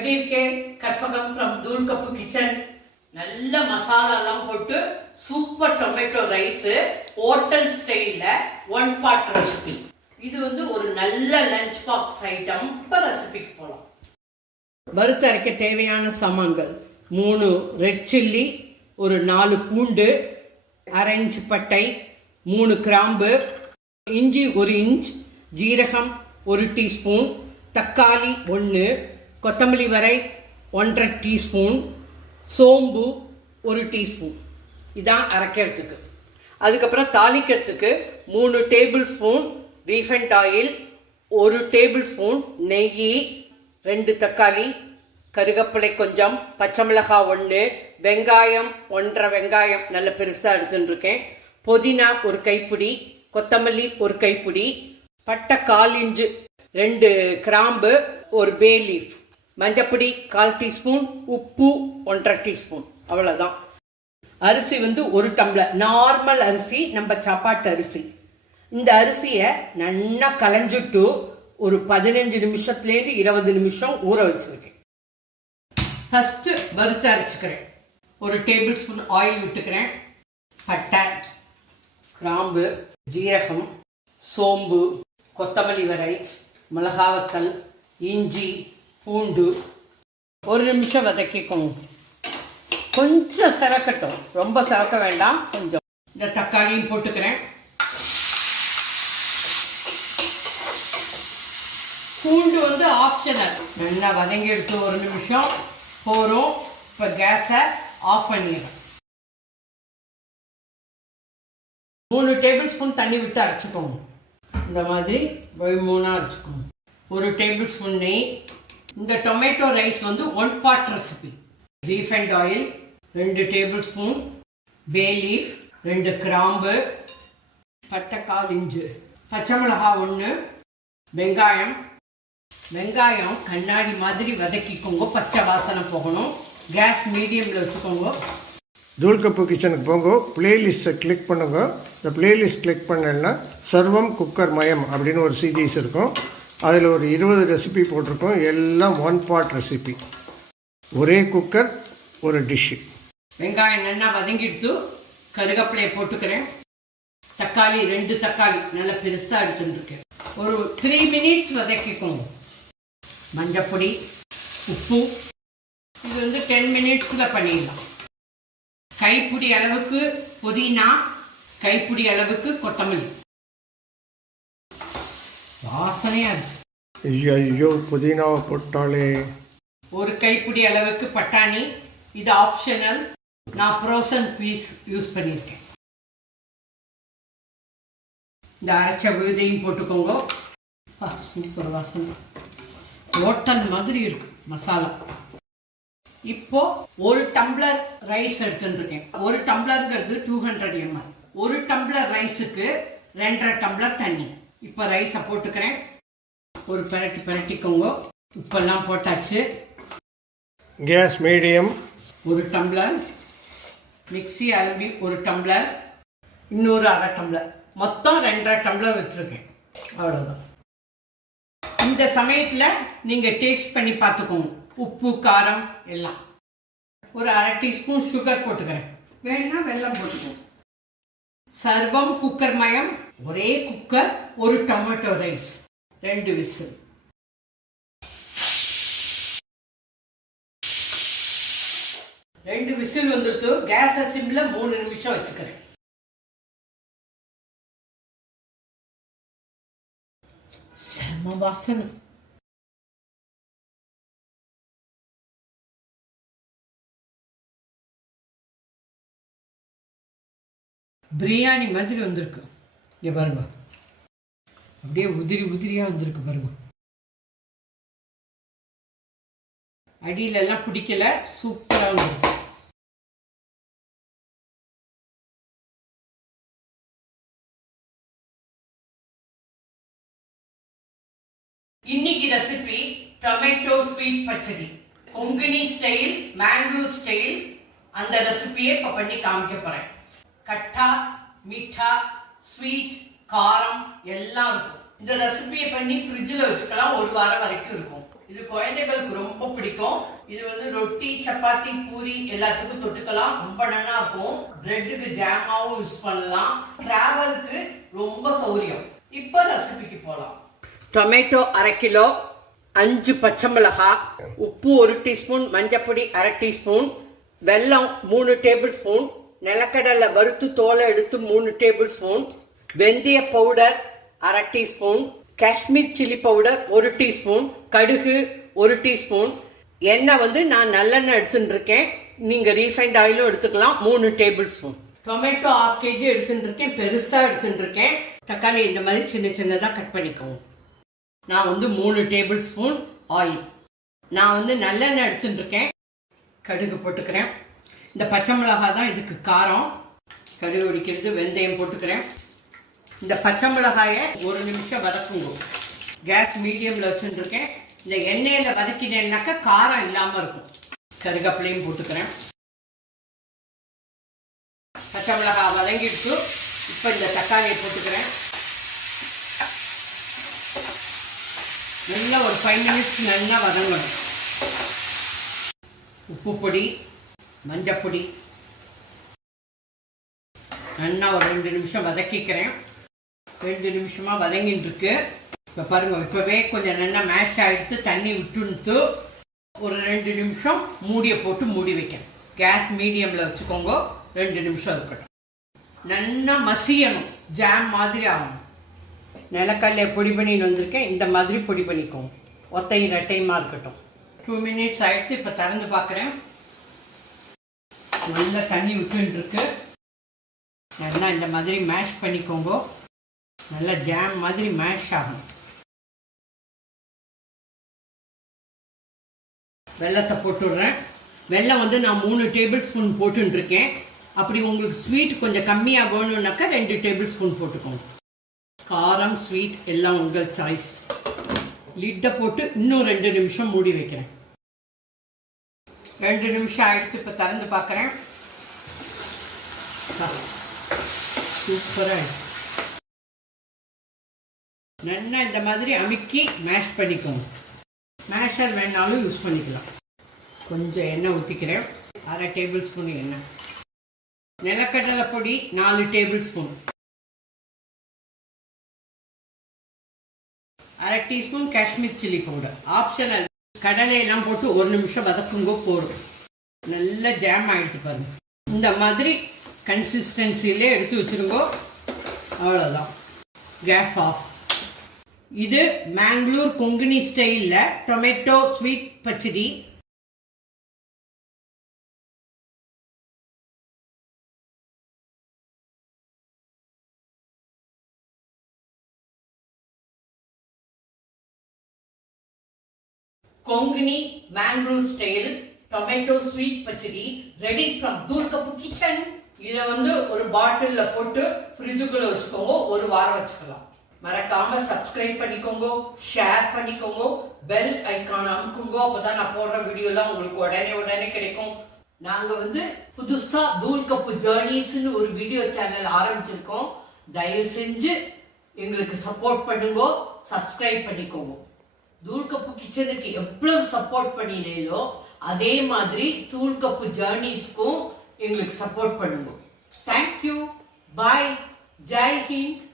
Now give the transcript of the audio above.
எப்படி இருக்கே? கற்பகம் ஃப்ரம் தூள் கப்பு கிச்சன். நல்ல மசாலாலாம் போட்டு சூப்பர் டொமேட்டோ ரைஸ் ஹோட்டல் ஸ்டைல்ல ஒன் பாட் ரெசிபி. இது ஒரு நல்ல லஞ்ச் பாக்ஸ் ஐட்டம். இப்ப ரெசிபிக்கு போலாம். வறுத்து அரைக்க தேவையான சாமான்கள்: 3 ரெட் சில்லி, ஒரு 4 பூண்டு, 1/2 இன்ச் பட்டை, 3 கிராம்பு, இஞ்சி 1 இன்ச், ஜீரகம் 1 டீஸ்பூன், தக்காளி 1, கொத்தமல்லி வரை 1/2 டீஸ்பூன், சோம்பு 1 டீஸ்பூன். இதான் அரைக்கிறதுக்கு. அதுக்கப்புறம் தாளிக்கிறதுக்கு 3 tablespoon refined oil, 1 tablespoon நெய், 2 தக்காளி, கருவேப்பிலை கொஞ்சம், பச்சை மிளகாய் 1, வெங்காயம் 1/2 வெங்காயம் நல்ல பெருசாக எடுத்துட்டு இருக்கேன், புதினா 1 கைப்பிடி, கொத்தமல்லி 1 கைப்பிடி, பட்டை 1/4 இன்ச்சு, 2 கிராம்பு, 1 பே லீஃப், மஞ்சப்பொடி 1/4 டீஸ்பூன், உப்பு 1/2 டீஸ்பூன். அவ்வளோதான். அரிசி 1 டம்ளர் நார்மல் அரிசி, நம்ம சாப்பாட்டு அரிசி. இந்த அரிசியை நல்லா களைஞ்சிட்டு ஒரு 15 நிமிஷத்துலேருந்து 20 நிமிஷம் ஊற வச்சிருக்கேன். ஃபஸ்ட்டு வறுத்து அரைச்சிக்கிறேன். 1 டேபிள் ஸ்பூன் ஆயில் விட்டுக்கிறேன். பட்டை, கிராம்பு, ஜீரகம், சோம்பு, கொத்தமல்லி வரை, மிளகாவத்தல், இஞ்சி, பூண்டு 1 நிமிஷம் வதக்கிக்கோங்க. கொஞ்சம் சிறக்கட்டும், ரொம்ப சிறக்க வேண்டாம். கொஞ்சம் இந்த தக்காளியும் போட்டுக்கிறேன். பூண்டு ஆப்ஷனல். நல்லா வதங்கி எடுத்து 1 நிமிஷம் போகிறோம். இப்போ கேஸை ஆஃப் பண்ணிடுறேன். 3 டேபிள் ஸ்பூன் தண்ணி விட்டு அரைச்சிக்கோங்க. இந்த மாதிரி 3 அரைச்சிக்கோங்க. 1 டேபிள் ஸ்பூன் நெய். இந்த tomato rice 1 pot recipe. Refined oil 2 tablespoon, bay leaf 2 கிராம்பு, பட்டை 1/4 இன்ச்சு, பச்சை மிளகாய் 1, வெங்காயம் கண்ணாடி மாதிரி வதக்கிக்கோங்க. பச்சை வாசனை போகணும். கேஸ் மீடியமில் வச்சுக்கோங்க. தூள் கப்பு கிச்சனுக்கு போங்க. பிளேலிஸ்ட்டை கிளிக் பண்ணுங்க. இந்த பிளேலிஸ்ட் கிளிக் பண்ணேன்னா சர்வம் குக்கர் மயம் அப்படின்னு ஒரு சீரீஸ் இருக்கும். அதில் ஒரு 20 ரெசிபி போட்டிருக்கோம். எல்லாம் 1 பாட் ரெசிபி. ஒரே குக்கர், ஒரு டிஷ்ஷு. வெங்காயம் நல்லா வதங்கிடுத்து கருவேப்பிலையை போட்டுக்கிறேன். தக்காளி 2 தக்காளி நல்லா பெருசாக எடுத்துருக்கேன். ஒரு 3 மினிட்ஸ் வதக்கிக்கோங்க. மஞ்சப்பொடி, உப்பு. இது 10 மினிட்ஸில் பண்ணிடலாம். கைப்பிடி அளவுக்கு புதினா, கைப்பிடி அளவுக்கு கொத்தமல்லி. வாசனையா இருக்கு. ஐயோ, புதினாவை போட்டாலே. 1 கைப்பிடி அளவுக்கு பட்டாணி. இது ஆப்ஷனல். நான் ஃப்ரோசன் பீஸ் யூஸ் பண்ணியிருக்கேன். இந்த அரைச்ச விழுதையும் போட்டுக்கோங்க. சூப்பர் வாசனை. ஹோட்டல் மாதிரி இருக்கு மசாலா. இப்போ 1 டம்ளர் ரைஸ் எடுத்துருக்கேன். 1 டம்ளர்ங்கிறது 200 ml. 1 டம்ளர் ரைஸுக்கு 2.5 டம்ளர் தண்ணி. இப்போ ரைஸை போட்டுக்கிறேன். ஒரு பரட்டிக்கோங்க. உப்பெல்லாம் போட்டாச்சு. Case medium. 1 டம்ளர் மிக்ஸி அலம்பி 1 டம்ளர், இன்னொரு 1/2 டம்ளர், மொத்தம் 2.5 டம்ளர் வச்சுருக்கேன். அவ்வளோதான். இந்த சமயத்தில் நீங்கள் டேஸ்ட் பண்ணி பார்த்துக்கோங்க. உப்பு, காரம் எல்லாம். ஒரு 1/2 டீஸ்பூன் சுகர் போட்டுக்கிறேன். வேணும்னா வெல்லம் போட்டுக்கோங்க. சர்வம் குக்கர் மயம். ஒரே குக்கர், 1 டொமேட்டோ ரைஸ், 2 விசில். ரெண்டு விசில் வந்துட்டு கேஸ் சிம்ல 3 நிமிஷம் வச்சுக்கிறேன். செம வாசனை. பிரியாணி மாதிரி வந்திருக்கு. இங்க பாருங்க, அப்படியே உதிரியா வந்திருக்கு பாருங்க. அடியில எல்லாம் பிடிக்கல. சூப்பரா இருக்கு. இன்னைக்கு recipe tomato sweet pachadi. Konkani style, Mangalore style. அந்த ரெசிபியை இப்ப பண்ணி காமிக்க போறேன். கட்டா, மீட்டா, ஸ்வீட், காரம் எல்லாம் இருக்கும். இந்த ரெசிபியை பண்ணி ஃப்ரிட்ஜில் வச்சுக்கலாம். 1 வாரம் வரைக்கும் இருக்கும். இது குழந்தைகளுக்கு ரொம்ப பிடிக்கும். இது வந்து ரொட்டி, சப்பாத்தி, பூரி எல்லாத்துக்கும் தொட்டுக்கலாம். ரொம்ப நல்லா இருக்கும். பிரெட்டுக்கு ஜாமாவும் யூஸ் பண்ணலாம். டிராவலுக்கு ரொம்ப சௌரியம். இப்ப ரெசிபிக்கு போலாம். டொமேட்டோ 1/2 கிலோ, 5 பச்சை மிளகாய், உப்பு 1 டீஸ்பூன், மஞ்சப்பொடி 1/2 டீஸ்பூன், வெல்லம் 3 டேபிள் ஸ்பூன், நிலக்கடலை வறுத்து தோலை எடுத்து 3 டேபிள் ஸ்பூன், வெந்தய powder 1/2 teaspoon, Kashmir chilli powder 1 teaspoon, கடுகு 1 டீஸ்பூன், எண்ணெய் வந்து நான் நல்லெண்ணெய் எடுத்துட்டு இருக்கேன். நீங்க ரீஃபைண்ட் ஆயிலும் எடுத்துக்கலாம். 3 டேபிள் ஸ்பூன். டொமேட்டோ 1/2 கேஜி எடுத்துட்டு இருக்கேன். பெருசா எடுத்துட்டு இருக்கேன். தக்காளி இந்த மாதிரி சின்ன சின்னதா கட் பண்ணிக்கோங்க. நான் வந்து 3 டேபிள் ஸ்பூன் ஆயில். நான் வந்து நல்லெண்ணெய் எடுத்துட்டு இருக்கேன். கடுகு போட்டுக்கிறேன். இந்த பச்சை மிளகாய் தான் இதுக்கு காரம். கடுகு ஒடிக்கிறது. வெந்தயம் போட்டுக்கிறேன். இந்த பச்சை மிளகாயை 1 நிமிஷம் வதக்குங்க. கேஸ் மீடியம்ல வச்சுட்டு இருக்கேன். இந்த எண்ணெயில வதக்கினேன்னாக்கா காரம் இல்லாம இருக்கும். கருவேப்பிலையும் போட்டுக்கிறேன். பச்சை மிளகாய் வதங்கிட்டு இப்ப இந்த தக்காளியை போட்டுக்கிறேன். நல்லா ஒரு 5 மினிட்ஸ் நல்லா வதங்கணும். உப்பு பொடி, மஞ்சப்பொடி நல்லா ஒரு 2 நிமிஷம் வதக்கிக்கிறேன். 2 நிமிஷமா வதங்கிட்டு இருக்கு. இப்ப பாருங்க, இப்பவே கொஞ்சம் நல்லா மேஷ் ஆயிடுத்து. தண்ணி விட்டுட்டு ஒரு 2 நிமிஷம் மூடியை போட்டு மூடி வைக்கிறேன். கேஸ் மீடியம்ல வச்சுக்கோங்க. 2 நிமிஷம் இருக்கட்டும். நல்லா மசியணும். ஜாம் மாதிரி ஆகணும். நிலக்கல்லையை பொடி பண்ணின்னு வந்திருக்கேன். இந்த மாதிரி பொடி பண்ணிக்கோங்க. ஒத்தையும் ரெட்டையுமா இருக்கட்டும். 2 மினிட்ஸ் ஆயிடுச்சு. இப்ப திறந்து பார்க்குறேன். நல்லா தண்ணி விட்டுன்னு இருக்கு. நல்லா இந்த மாதிரி மேஷ் பண்ணிக்கோங்க. நல்லா ஜாம் மாதிரி மேஷ் ஆகும். வெல்லத்தை போட்டுடுறேன். வெல்லம் வந்து நான் 3 டேபிள் ஸ்பூன் போட்டுன்னு இருக்கேன். அப்படி உங்களுக்கு ஸ்வீட் கொஞ்சம் கம்மியா வேணும்னாக்கா 2 டேபிள் ஸ்பூன் போட்டுக்கோங்க. காரம் ஸ்வீட் எல்லாம் உங்கள் சாய்ஸ். லிட்டை போட்டு இன்னும் 2 நிமிஷம் மூடி வைக்கிறேன். 2 நிமிஷம் ஆயிடுத்து. இப்ப திறந்து பார்க்கறேன். சூப்பரா நல்லா இந்த மாதிரி அமுக்கி மேஷ் பண்ணிக்கோங்க. மேஷர் வேணாலும் யூஸ் பண்ணிக்கலாம். கொஞ்சம் எண்ணெய் ஊற்றிக்கிறேன். 1/2 டேபிள் ஸ்பூன் எண்ணெய். நிலக்கடலை பொடி 4 tablespoon, 1/2 teaspoon Kashmir chilli powder optional. கடலையெல்லாம் போட்டு 1 நிமிஷம் வதக்குங்க போடும். நல்லா ஜாம் ஆயிடுச்சு பாருங்க. இந்த மாதிரி கன்சிஸ்டன்சிலே எடுத்து வச்சிருங்க. அவ்வளோதான். Gas off. இது மேங்களூர் கொங்கணி ஸ்டைல்ல tomato sweet pachadi. Konkani Mangalore style tomato sweet pachadi ready from தூள்கப்பு கிச்சன். இதை வந்து ஒரு பாட்டில்ல போட்டு ஃப்ரிட்ஜுக்குள்ள வச்சுக்கோங்க. 1 வாரம் வச்சுக்கலாம். மறக்காம சப்ஸ்கிரைப் பண்ணிக்கோங்க, ஷேர் பண்ணிக்கோங்க, பெல் ஐக்கான் அமுக்குங்க. அப்பதான் நான் போடுற வீடியோலாம் உங்களுக்கு உடனே கிடைக்கும். நாங்க வந்து புதுசா தூள்கப்பு ஜேர்னிஸ்னு ஒரு வீடியோ சேனல் ஆரம்பிச்சிருக்கோம். தயவு செஞ்சு எங்களுக்கு சப்போர்ட் பண்ணுங்க, சப்ஸ்கிரைப் பண்ணிக்கோங்க. தூள்கப்பு கிச்சனுக்கு எவ்வளவு சப்போர்ட் பண்ணினீங்களோ அதே மாதிரி தூள்கப்பு ஜேர்னிஸ்க்கும் எங்களுக்கு சப்போர்ட் பண்ணுங்க. தேங்க்யூ. பாய். ஜெய் ஹிந்த்.